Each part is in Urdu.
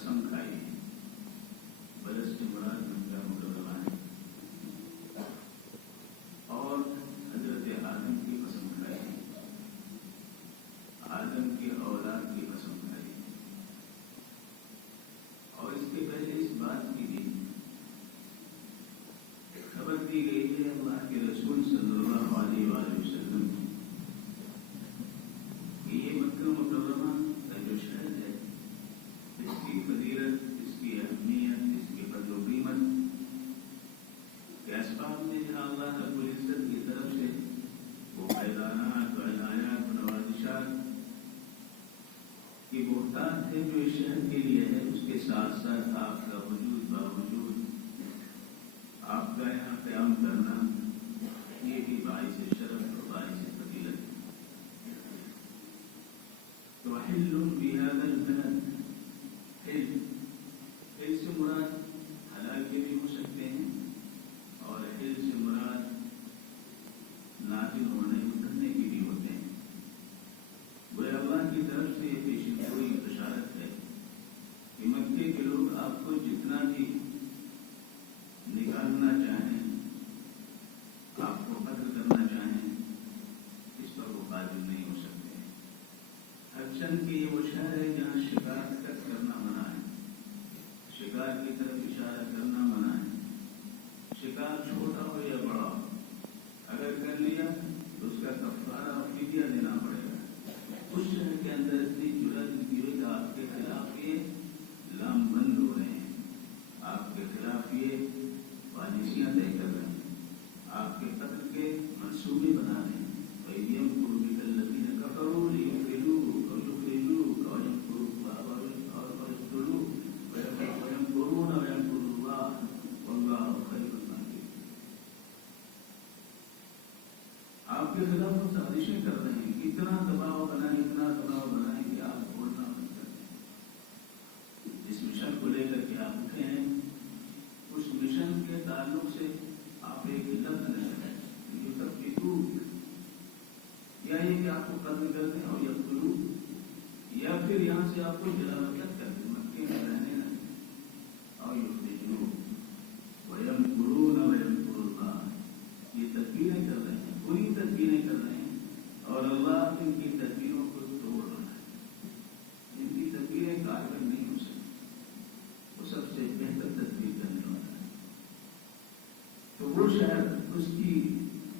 قسم کھائی ہے. برس سے مراد مکہ مکرمہ ہے. اور حضرت آدم کی قسم کھائی ہے, آدم کی اولاد کی قسم کھائی ہے. اور اس کے پہلے اس بات کی بھی خبر دی گئی ہے اللہ کے رسول صلی اللہ علیہ وآلہ وسلم کہ یہ مکہ مکرمہ کا جو شہر ہے, اس کی فضیلت, اس کی اہمیت, اس کی قدر و قیمت کے اسباب میں جہاں اللہ رب العزت کی طرف سے وہ فیضانات و عنایات و نوازشات کی بہتات ہے جو اس شہر کے لیے ہے, اس کے ساتھ ساتھ آپ کا وجود باوجود آپ کا یہاں قیام کرنا یہ بھی باعث شرف اور باعث فضیلت ہے. تو حل بهذا البلد, حل سے مراد حلال کے بھی ہو سکتے ہیں اور حل سے مراد نازل ہونے اترنے کے بھی ہوتے ہیں. وہ اللہ کی طرف سے یہ پیشن گوئی بشارت ہے کہ مکے کے لوگ آپ کو جتنا بھی نکالنا چاہیں, آپ کو قتل کرنا چاہیں, اس پر وہ قادر نہیں ہو سکتے. ہر چند کی یہ وہ شہر ہے جہاں شکار تک کرنا منع ہے, شکار کی طرف اشارہ کرنا منع ہے. شکار چھوٹا ہو یا بڑا ہو, اگر کر لیا تو اس کا کفارہ اور فدیہ دینا پڑے گا. اس شہر کے اندر اتنی جرأت کی ہوئی کہ آپ کے خلاف یہ لام بند ہو رہے ہیں, آپ کے خلاف یہ پالیسیاں طے کر رہے ہیں, آپ کے قتل کے منصوبے بنا رہے ہیں. آپ کے خلاف وہ سازشیں کر رہے ہیں, اتنا دباؤ بنائیں, اتنا دباؤ بنائیں کہ آپ بولنا بند کر دیں. جس مشن کو لے کر کے آپ اٹھے ہیں, اس مشن کے تعلق سے آپ ایک لفظ نہ کریں جو تفریح, یا یہ کہ آپ کو قتل کر دیں اور یقتلوا, یا پھر یہاں سے آپ کو جلاوطن کر دیں, مکے میں رہنے نہ دیں, اور یخرجوا ویمکرون ویمکر اللہ. یہ تدبیریں کر رہے ہیں, بری تدبیریں کر رہے ہیں, اور اللہ ان کی تدبیروں کو توڑ رہا ہے. ان کی تدبیریں کارگر نہیں ہو سکتی, وہ سب سے بہتر تدبیر کرنے والا ہے. تو وہ شہر, اس کی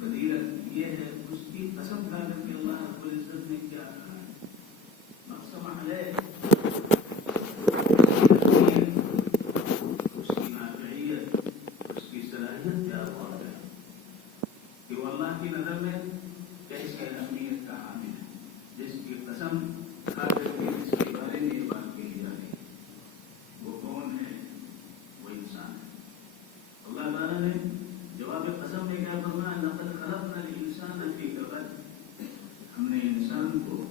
فضیلت یہ ہے, اس کی قسم کھا کر کے اللہ رب العزت نے کیا کہا ہے, مقسم علیہ, اس کی نافعیت, اس کی صلاحیت کیا ہوا ہے کہ وہ اللہ کی نظر میں کیسی اہمیت کا حامل ہے, جس کی قسم کھا کر کے جس کے بارے میں یہ بات کہی جا رہی ہے. وہ کون ہے؟ وہ انسان ہے. اللہ تعالیٰ نے جواب قسم میں کیا فرمایا, لقد خلقنا الانسان فی کبد, ہم نے انسان کو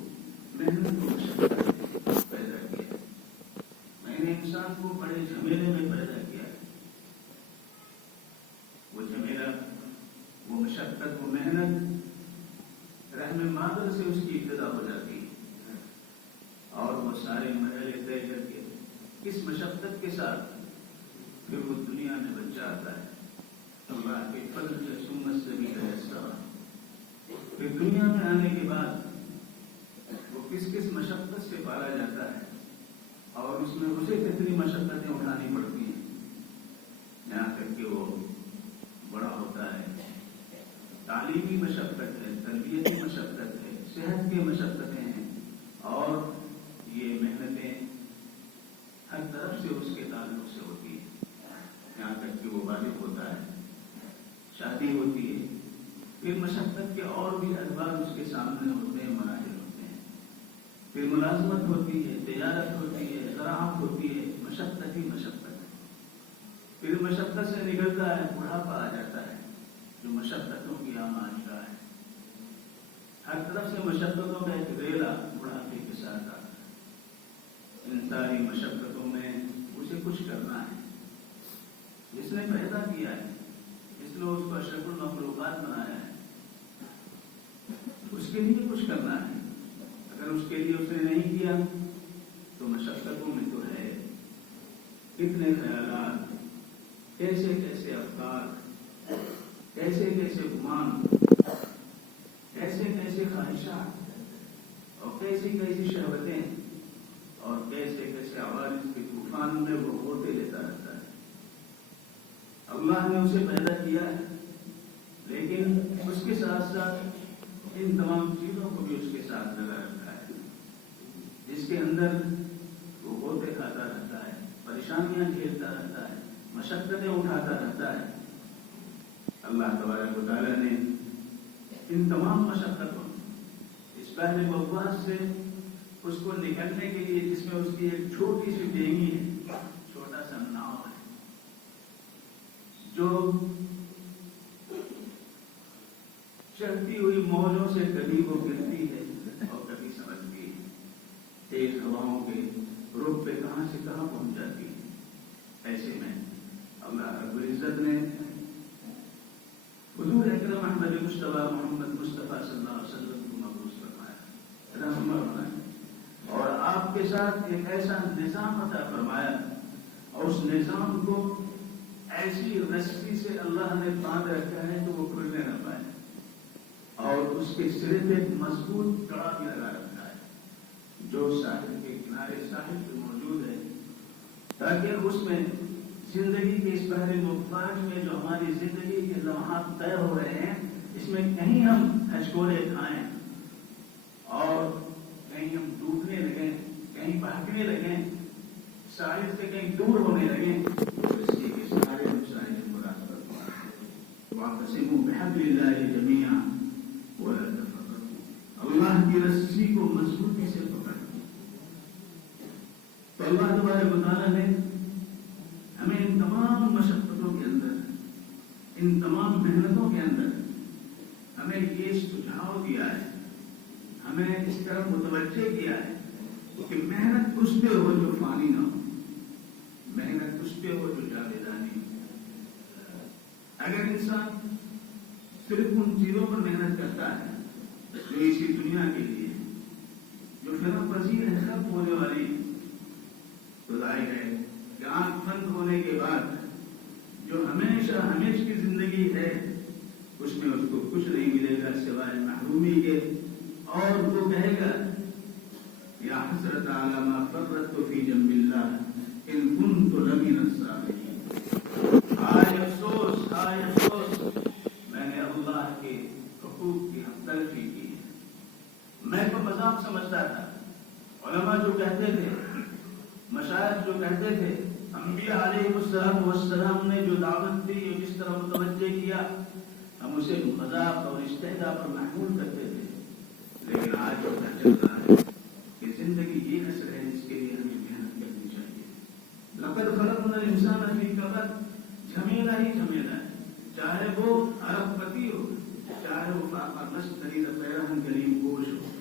محنت و مشقت میں پیدا کیا, میں نے انسان کو بڑے جھمیلے میں پیدا کیا. وہ جھمیلا, وہ مشقت, وہ محنت رحم مادر سے اس کی ابتدا ہو جاتی ہے, اور وہ سارے مرحلے طے کر کے اس مشقت کے ساتھ پھر وہ دنیا میں بچہ آتا ہے. اللہ کے فضل سے سمت سے بھی ایسا پھر دنیا میں آنے کے بعد وہ کس کس مشقت سے پالا جاتا ہے, اور اس میں اسے کتنی مشقتیں اٹھانی پڑتی ہیں, یہاں تک کہ وہ بڑا ہوتا ہے. تعلیمی مشقت ہے, تربیتی مشقت ہے, صحت کی مشقتیں ہیں, اور یہ محنتیں ہر طرف سے اس کے تعلق سے ہوتی ہیں, یہاں تک کہ وہ بالغ ہوتا ہے, شادی ہوتی ہے. پھر مشقت کے اور بھی اسباب اس کے سامنے ہوتے ہیں, مراحل ہوتے ہیں. پھر ملازمت ہوتی ہے, تجارت ہوتی ہے, زراعت ہوتی ہے, مشقت ہی مشقت ہے. پھر مشقت سے نکلتا ہے, بڑھاپا آ جاتا ہے جو مشقتوں کی آماجگاہ ہے. ہر طرف سے مشقتوں کا ایک ریلا بڑھاپے کے ساتھ آتا ہے. ان ساری مشقتوں میں اسے کچھ کرنا ہے. جس نے پیدا کیا ہے, جس نے اس کو اشرف المخلوقات بنایا ہے, اس کے لیے کچھ کرنا ہے. اگر اس کے لیے اس نے نہیں کیا تو مشقتوں میں تو ہے, کتنے خیالات، کیسے کیسے افکار، کیسے کیسے گمان، کیسے کیسے خواہشات اور کیسی کیسی شہوتیں اور کیسے کیسے عوارض کے طوفان میں وہ ہوتے لیتا رہتا ہے۔ اللہ نے اسے پیدا کیا ہے، لیکن اس کے ساتھ ساتھ ان تمام چیزوں کو بھی اس کے ساتھ لگا رکھا ہے، جس کے اندر وہ ہوتے کھاتا رہتا ہے، پریشانیاں جھیلتا رہتا ہے، مشقتیں اٹھاتا رہتا ہے۔ اللہ تبارک و تعالیٰ نے ان تمام مشقتوں، اس پہلے بغواس سے اس کو نکلنے کے لیے، جس میں اس کی ایک چھوٹی سی ڈینگی ہے، چھوٹا سا ناؤ ہے، جو چلتی ہوئی موجوں سے کبھی وہ گرتی ہے اور کبھی سمجھتی ہے، تیز ہواؤں کے رخ پہ کہاں سے کہاں پہنچ جاتی ہے۔ ایسے میں اللہ رب العزت نے حضور اکرم احمد مصطفیٰ محمد مصطفیٰ صلی اللہ علیہ وسلم کو مبعوث فرمایا، رہنما بنایا، اور آپ کے ساتھ ایک ایسا نظام عطا فرمایا، اور اس نظام کو ایسی رسی سے اللہ نے باندھ رکھا ہے کہ وہ کھلنے نہ پائے، اور اس کے سرے پہ ایک مضبوط کڑا بھی لگا رکھا ہے جو ساحل کے کنارے ساحل پہ موجود ہے، تاکہ اس میں زندگی کے اس بحر مفاج میں جو ہماری زندگی کے لمحات طے ہو رہے ہیں، اس میں کہیں ہم ہچکولے کھائیں اور کہیں ہم ڈوبنے لگیں، کہیں بہکنے لگیں، ساحل سے کہیں دور ہونے لگیں، تو اس لیے کہ سارے مسائل مراقبت واعتصموا بحبل اللہ جمیعا ولا تفرقوا، اللہ کی رسی کو مضبوطی سے پکڑ۔ تو اللہ تبارک و تعالیٰ نے ہمیں ان تمام مشقتوں کے اندر، ان تمام محنتوں کے اندر ہمیں یہ سجھاؤ دیا ہے، ہمیں اس طرف متوجہ کیا ہے کہ محنت اس پہ ہو جو فانی نہ ہو، محنت اس پہ ہو جو جاویدانی ہو۔ اگر انسان صرف ان چیزوں پر محنت کرتا ہے جو اسی دنیا کے لیے، جو فنا پذیر ہے، ختم ہونے والی، تو ظاہر ہے کہ آنکھ بند ہونے کے بعد جو ہمیشہ ہمیش کی زندگی ہے، اس میں اس کو کچھ نہیں ملے گا سوائے محرومی کے، اور وہ کہے گا یا حسرت علی ما فرطت فی جنب اللہ ان کنت لمن السابقین، ہائے افسوس، ہائے افسوس، میں نے اللہ کے حقوق کی ہم تلفی کی ہے۔ میں تو مذاق سمجھتا تھا، علماء جو کہتے تھے، مشائخ جو کہتے تھے، انبیاء علیہ السلام نے جو دعوت دی، جس طرح متوجہ کیا، ہم اسے مذاق اور استہزاء پر محمول کرتے تھے، لیکن آج جو پتہ چلتا ہے کہ زندگی یہ نسل ہے جس کے لیے ہمیں محنت کرنی چاہیے۔ لقد خلقنا الانسان فی کبد، جھمیلا ہی جھمیلا ہے، چاہے وہ ارب پتی ہو، چاہے وہ مستری پیرہن کریم گوش ہو،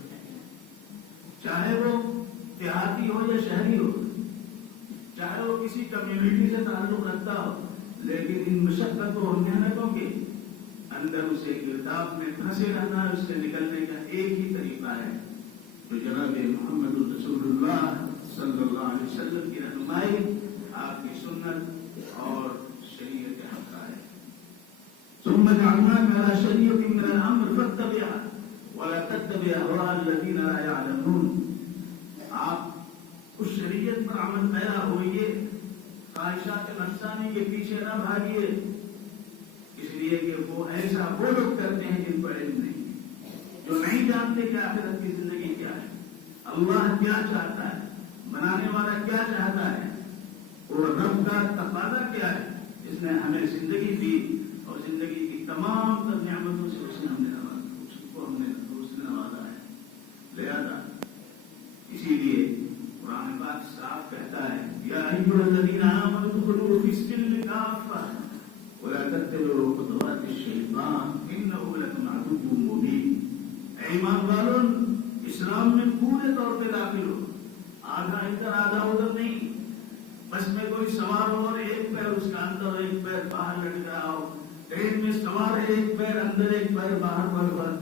چاہے وہ دیہاتی ہو یا شہری ہو، چاہے وہ کسی کمیونٹی سے تعلق رکھتا ہو، لیکن ان مشقتوں اور محنتوں کے اندر اسے گرداب میں پھنسے رہنا، اس سے نکلنے کا ایک ہی طریقہ ہے جو جناب محمد رسول اللہ صلی اللہ علیہ وسلم کی رہنمائی، آپ کی سنت اور شریعت حق ہے۔ ثم جعلناك على شريعة من الأمر فاتبعها ولا تتبع أهواء الذين لا يعلمون، آپ اس شریعت پر عمل پیرا ہوئیے، خواہشات نفسانی کے پیچھے نہ بھاگیے، اس لیے کہ وہ ایسا وہ لوگ کرتے ہیں جن پر علم نہیں، جو نہیں جانتے کہ آخرت کی زندگی کیا ہے، اللہ کیا چاہتا ہے، بنانے والا کیا چاہتا ہے، اور رب کا تقاضا کیا ہے، جس نے ہمیں زندگی دی اور زندگی کی تمام تر نعمتوں سے اس نے ہمیں نوازا ہے۔ لہذا اسی لیے قرآن پاک صاف کہتا ہے یا ایھا الذین آمنوا ادخلوا فی السلم کافۃ ولا تتبعوا خطوات الشیطان انہ لکم عدو مبین، اے ایمان والوں، اسلام میں پورے طور پہ داخل ہو، آدھا ادھر آدھا ادھر نہیں، بس میں کوئی سوار ہو اور ایک پیر اس کا اندر ایک پیر باہر لٹک رہا ہو، ٹرین میں سوار ہے ایک پیر اندر ایک پیر باہر پر،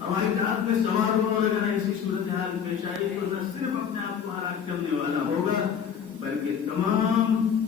ہوائی جہاز میں سوار ہو اور اگر ایسی صورتحال پیش آئی تو نہ صرف اپنے آپ کو ہلاک کرنے والا ہوگا بلکہ تمام